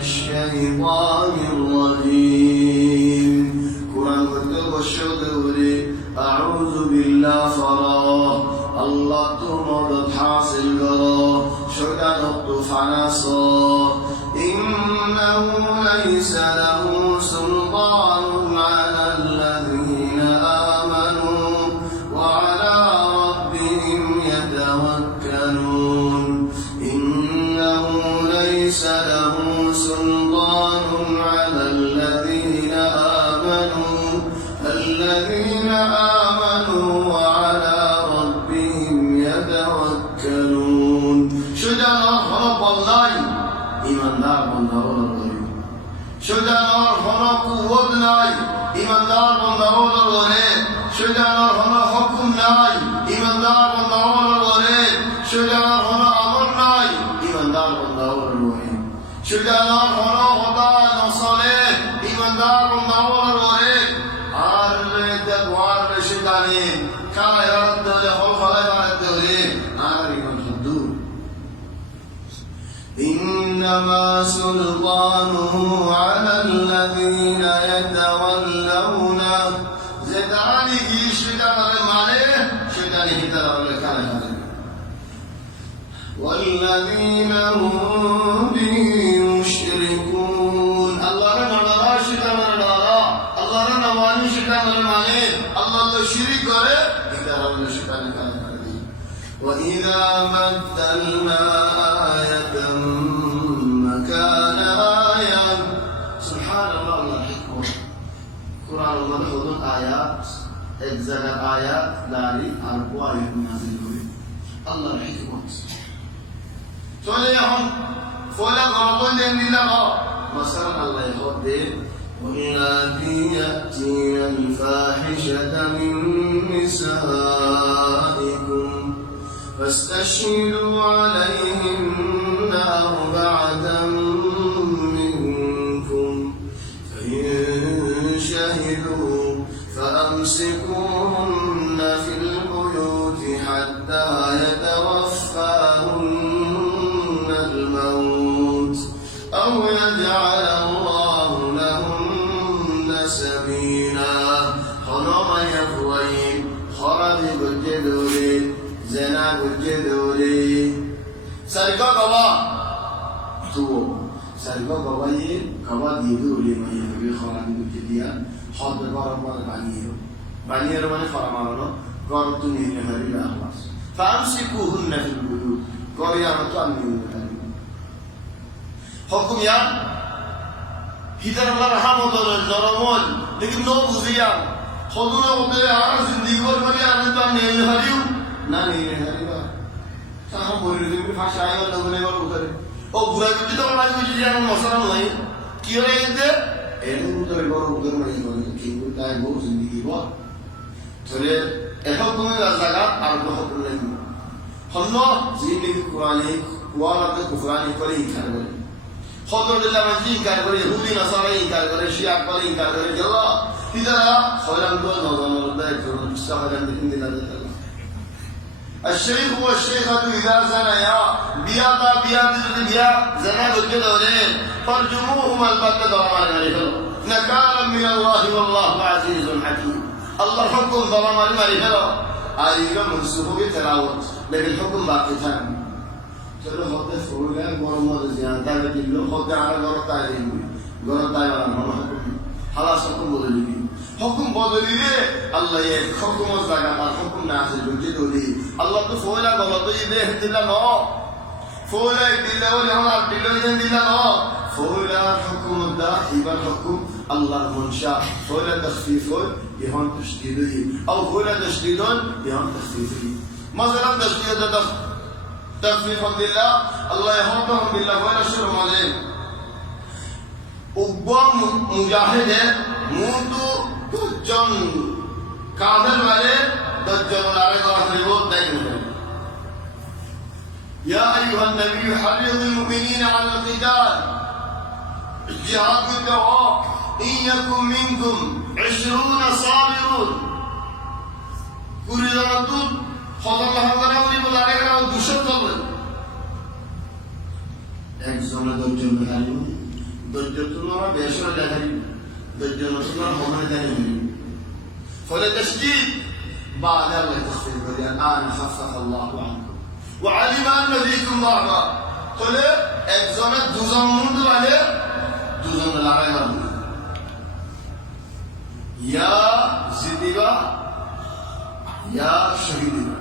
الشيطان الرجيم قرآن والشدوري أعوذ بالله فرا الله تمرد حاصل قرا شكا نقطف عناصا إنه ليس له سلطان على الذين آمنوا وعلى ربهم يتوكلون إنه ليس له سلطان على الذين آمنوا وعلى ربهم يتوكلون شجاع رب الله إيمان دار بندور شجاع رب والله إيمان دار بندور شجاع رب حكم الله إيمان دار بندور شجاع رب أمر الله إيمان دار بندور شجاع رب وضع نصله إيمان دار بندور كان يرد له فلا يرد له عارف الحدود إنما سلطانه على الذين يتولون زداني شيطان المالك شيطان يتولى كان والذين هم به يشركون الله رنا شيطان رنا الله رنا واني شيطان المالك الله شريك করে وإذا بدلنا آية مكان آية سبحان الله الله حكمه قرآن الله خذون آيات أجزاء آيات داري أربع آيات نازل করে الله حكمه চলে এখন ফলা গর্বন দিলাম مثلا الله يهدي واللاتي يأتين الفاحشة من نسائكم فاستشهدوا عليهن أربعة منكم فإن شهدوا فأمسكوهن في البيوت حتى يتوفاهن الموت أو يجعل الله لهن سبيلا خلما يفوين خرج بالجدوري زنا بالجدوري سرقا قوا تو سرقا قوا يه قوا ديدوري ما يبي خرج بالجديا حاضر قرب ما بانيرو من خرج مالو قرب تنين هري لا خلاص فأمسكوهن في البيوت قريا متأمين حكم يا हितर अल्लाह रहमत और नरमल लेकिन नो बुझिया खुदुना उते आ जिंदगी और बने आनंद नेल हरियो ना नेल हरिबा साहा बोली दिन भाषा आयो लगने वाला उधर ओ बुरा भी तो वाला जो जान मसला नहीं क्यों है एनु उधर और उधर नहीं बोले कि उता है वो जिंदगी वो चले ऐसा तुम्हें जगह और बहुत नहीं हम नो जिंदगी कुरानी कुरान के कुरानी पर ही कर बोले خضر لما إنكار করে ইহুদি নাসারা ইনকার করে শিয়া আকবর ইনকার করে গেলা ইদারা খয়রান দল নজর দেয় কোন সাহাবান দিন দিলাতে الشيخ والشيخة إذا زنيا بياتا بيا زنا بجد ولين فرجموهما البتة ضرمان عليه نكالا من الله والله عزيز حكيم الله حكم ضرمان عليه أيضا من سبب تلاوت لكن الحكم باقي ثاني चलो होते फूल गए मोहम्मद ज़ियादा के दिलों होते आने गौरताय देंगे गौरताय वाला मोहम्मद हालात हुक्म बदली दे अल्लाह ये हुक्म जागा पर हुक्म नाज़िल होती दोली अल्लाह तो फूला गलत ये दे दिला नो फूला दिला और हमारा दिलो ये दिला नो फूला हुक्म दा इबार हुक्म अल्लाह मुंशा फूला तख़फीफ हो यहां तशदीद ही और फूला तशदीद यहां तख़फीफ ही मसलन तशदीद تخفيف بالله الله يحفظهم بالله وينصرهم عليه उग्बम मुजाहिद है मूतु दुजन कादर वाले दुजन वाले को हरिबो देंगे या अय्युहा नबी हर्रिद المؤمنين على القتال जिहाद में कहो इन यकुम मिनकुम 20 صابرون कुरिदातु খোদা হাজারা বলি বলে আরেকটা 200 চলবে একজনের 10 জন হারিয়ে তোমার বেসরে দেখাই দৈর্য তোমার মনে জানি ফলে তসজিদ بعد الله تستغفر الآن خفف الله عنكم وعلم أن فيكم ضعفا ফলে একজনের দুজন মুন্ড মানে দুজন লড়াই করবে ইয়া জিদিবা ইয়া শহীদিবা